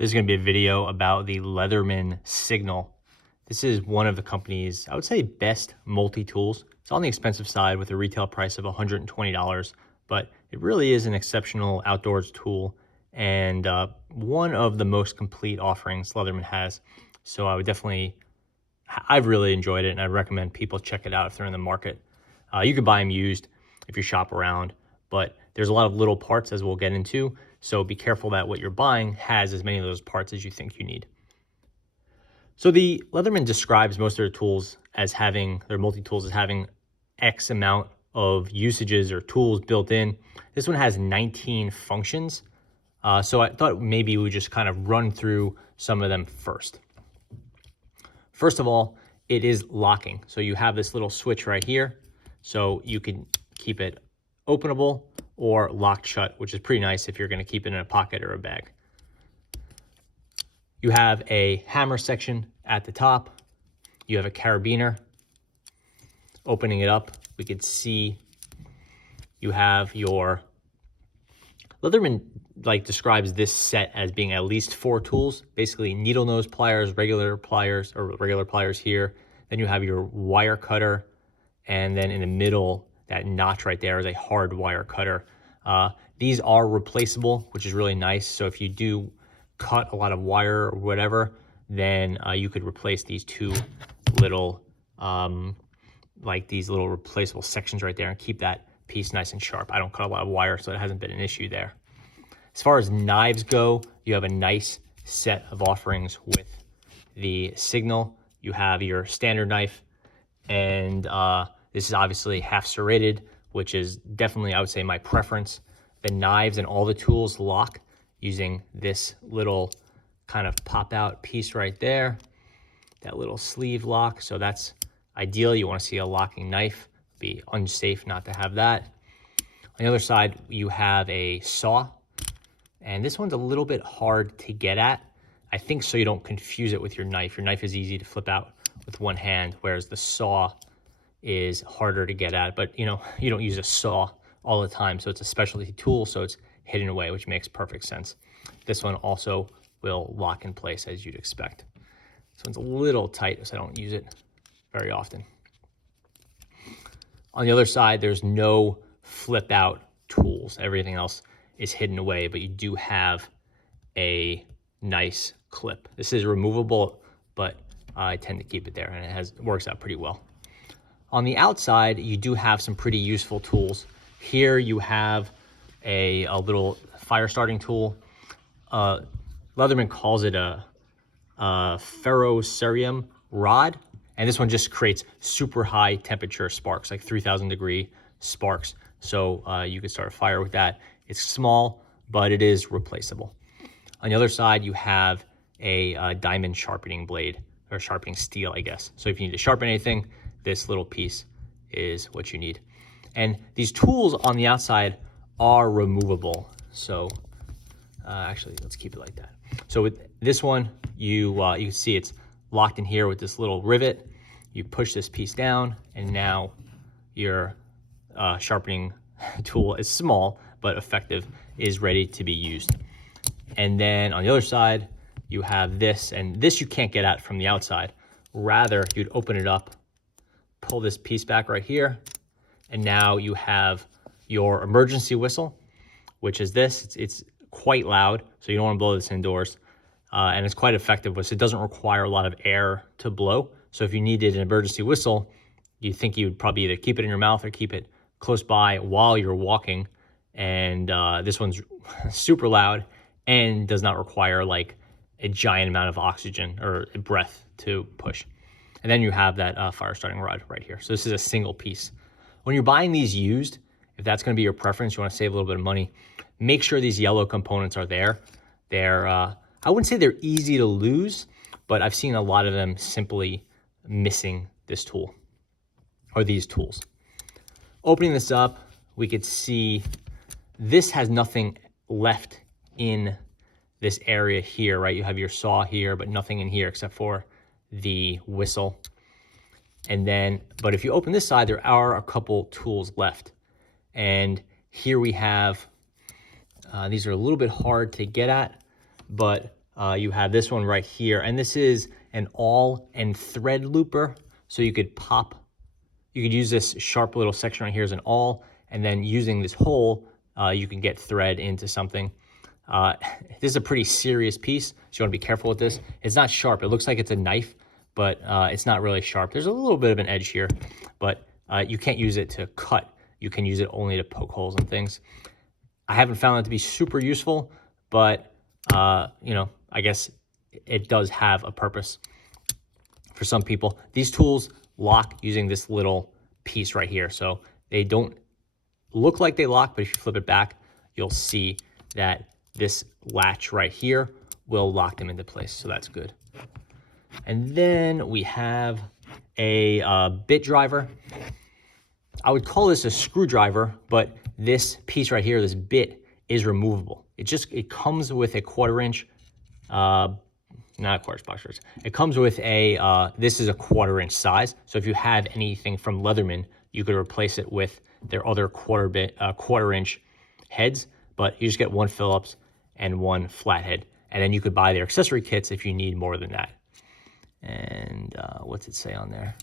This is going to be a video about the Leatherman Signal. This is one of the company's, I would say, best multi-tools. It's on the expensive side with a retail price of $120, but it really is an exceptional outdoors tool and one of the most complete offerings Leatherman has. So I've really enjoyed it, and I recommend people check it out if they're in the market. You can buy them used if you shop around, but there's a lot of little parts, as we'll get into, so be careful that what you're buying has as many of those parts as you think you need. So the Leatherman describes most of their tools as having, their multi-tools as having X amount of usages or tools built in. This one has 19 functions, so I thought maybe we just kind of run through some of them first. First of all, it is locking. So you have this little switch right here, so you can keep it openable or locked shut, which is pretty nice if you're going to keep it in a pocket or a bag. You have a hammer section at the top. You have a carabiner. Opening it up, we could see you have your Leatherman describes this set as being at least 4 tools, basically needle nose pliers, regular pliers here. Then you have your wire cutter, and then in the middle, that notch right there is a hard wire cutter. These are replaceable, which is really nice. So if you do cut a lot of wire or whatever, then you could replace these two little, these little replaceable sections right there and keep that piece nice and sharp. I don't cut a lot of wire, so it hasn't been an issue there. As far as knives go, you have a nice set of offerings with the Signal. You have your standard knife, and this is obviously half serrated, which is definitely, I would say, my preference. The knives and all the tools lock using this little kind of pop out piece right there, that little sleeve lock. So that's ideal. You want to see a locking knife. Be unsafe not to have that. On the other side, you have a saw, and this one's a little bit hard to get at. I think so you don't confuse it with your knife. Your knife is easy to flip out with one hand, whereas the saw is harder to get at. But you don't use a saw all the time, so it's a specialty tool, so it's hidden away, which makes perfect sense. This one also will lock in place as you'd expect. This one's a little tight, so I don't use it very often. On the other side, there's no flip out tools. Everything else is hidden away, but you do have a nice clip. This is removable, but I tend to keep it there, and it works out pretty well. On the outside, you do have some pretty useful tools. Here you have a little fire starting tool. Leatherman calls it a ferrocerium rod, and this one just creates super high temperature sparks, like 3,000 degree sparks. So you can start a fire with that. It's small, but it is replaceable. On the other side, you have a diamond sharpening blade, or sharpening steel, I guess. So if you need to sharpen anything, this little piece is what you need. And these tools on the outside are removable. So actually, let's keep it like that. So with this one, you can see it's locked in here with this little rivet. You push this piece down, and now your sharpening tool is small but effective, is ready to be used. And then on the other side, you have this, and this you can't get at from the outside. Rather, you'd open it up, pull this piece back right here, and now you have your emergency whistle, which is this. It's quite loud, so you don't want to blow this indoors. And it's quite effective, so it doesn't require a lot of air to blow. So if you needed an emergency whistle, you think you would probably either keep it in your mouth or keep it close by while you're walking. And this one's super loud and does not require like a giant amount of oxygen or breath to push. And then you have that fire starting rod right here. So this is a single piece. When you're buying these used, if that's going to be your preference, you want to save a little bit of money, make sure these yellow components are there. They're, I wouldn't say they're easy to lose, but I've seen a lot of them simply missing this tool or these tools. Opening this up, we could see this has nothing left in this area here, right? You have your saw here, but nothing in here except for the whistle. And then, but if you open this side, there are a couple tools left. And here we have, these are a little bit hard to get at, but You have this one right here, and this is an awl and thread looper. So you could use this sharp little section right here as an awl, and then using this hole, you can get thread into something. This is a pretty serious piece, so you want to be careful with this. It's not sharp. It looks like it's a knife, but it's not really sharp. There's a little bit of an edge here, but you can't use it to cut. You can use it only to poke holes and things. I haven't found it to be super useful, but you know, I guess it does have a purpose for some people. These tools lock using this little piece right here. So they don't look like they lock, but if you flip it back, you'll see that this latch right here will lock them into place. So that's good. And then we have a bit driver. I would call this a screwdriver, but this piece right here, this bit, is removable. It comes with a 1/4 inch, not a 1/4 boxers. It comes with a, this is a 1/4 inch size. So if you have anything from Leatherman, you could replace it with their other 1/4 inch heads, but you just get one Phillips and one flathead. And then you could buy their accessory kits if you need more than that. And what's it say on there?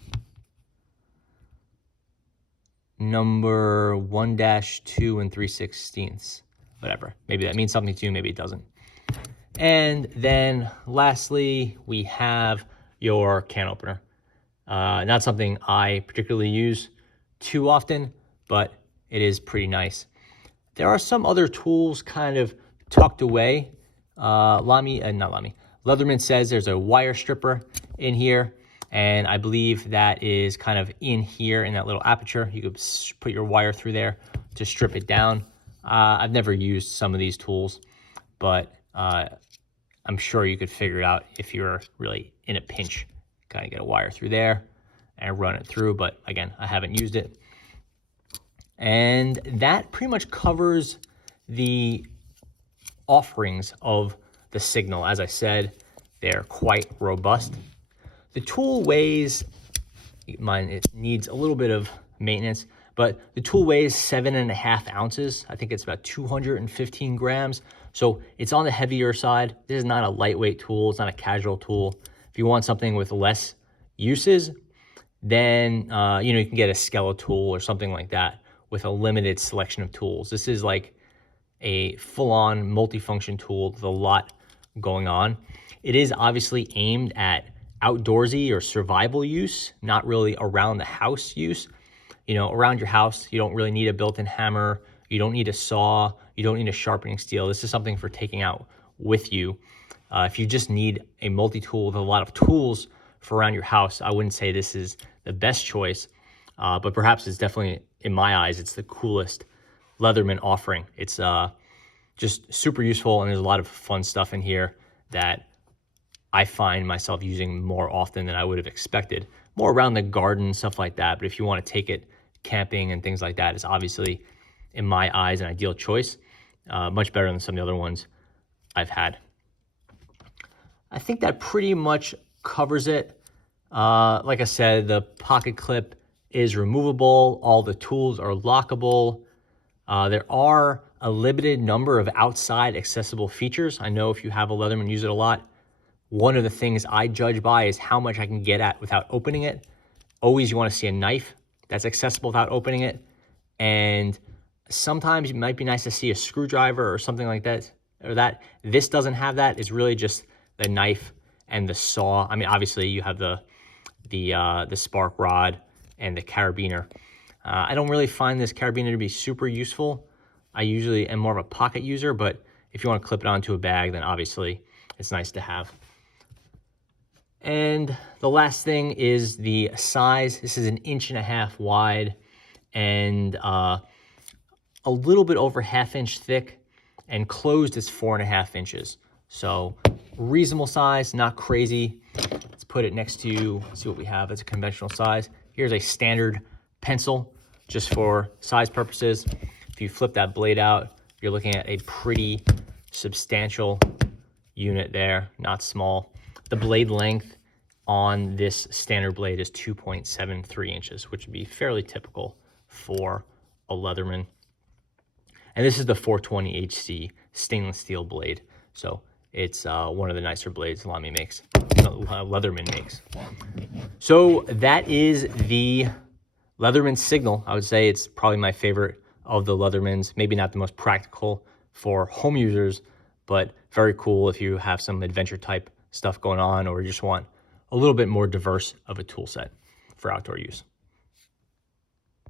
Number 1-2 and 3/16, whatever. Maybe that means something to you, maybe it doesn't. And then lastly, we have your can opener. Not something I particularly use too often, but it is pretty nice. There are some other tools kind of tucked away. Leatherman says there's a wire stripper in here, and I believe that is kind of in here in that little aperture. You could put your wire through there to strip it down. I've never used some of these tools, but I'm sure you could figure it out if you're really in a pinch. Kind of get a wire through there and run it through, but again, I haven't used it. And that pretty much covers the offerings of the Signal. As I said, they're quite robust. The tool weighs, it needs a little bit of maintenance, but the tool weighs 7.5 ounces. I think it's about 215 grams. So it's on the heavier side. This is not a lightweight tool. It's not a casual tool. If you want something with less uses, then you know, you can get a Skeletal tool or something like that with a limited selection of tools. This is like a full-on multifunction tool with a lot going on. It is obviously aimed at outdoorsy or survival use, not really around the house use. You know, around your house, you don't really need a built-in hammer. You don't need a saw. You don't need a sharpening steel. This is something for taking out with you. If you just need a multi-tool with a lot of tools for around your house, I wouldn't say this is the best choice, but perhaps it's definitely, in my eyes, it's the coolest Leatherman offering. It's just super useful, and there's a lot of fun stuff in here that I find myself using more often than I would have expected. More around the garden, stuff like that, but if you want to take it camping and things like that, it's obviously, in my eyes, an ideal choice. Much better than some of the other ones I've had. I think that pretty much covers it. Like I said, the pocket clip is removable. All the tools are lockable. There are a limited number of outside accessible features. I know if you have a Leatherman, use it a lot. One of the things I judge by is how much I can get at without opening it. Always you want to see a knife that's accessible without opening it. And sometimes it might be nice to see a screwdriver or something like that. This doesn't have that. It's really just the knife and the saw. I mean, obviously you have the spark rod and the carabiner. I don't really find this carabiner to be super useful. I usually am more of a pocket user, but if you want to clip it onto a bag, then obviously it's nice to have. And the last thing is the size. This is 1.5 inches wide and a little bit over 1/2 inch thick, and closed is 4.5 inches. So reasonable size, not crazy. Let's put it next to, see what we have. It's a conventional size. Here's a standard pencil, just for size purposes. If you flip that blade out, you're looking at a pretty substantial unit there, not small. The blade length on this standard blade is 2.73 inches, which would be fairly typical for a Leatherman. And this is the 420 HC stainless steel blade. So It's one of the nicer blades Leatherman makes. So that is the Leatherman Signal. I would say it's probably my favorite of the Leathermans. Maybe not the most practical for home users, but very cool if you have some adventure type stuff going on, or you just want a little bit more diverse of a tool set for outdoor use.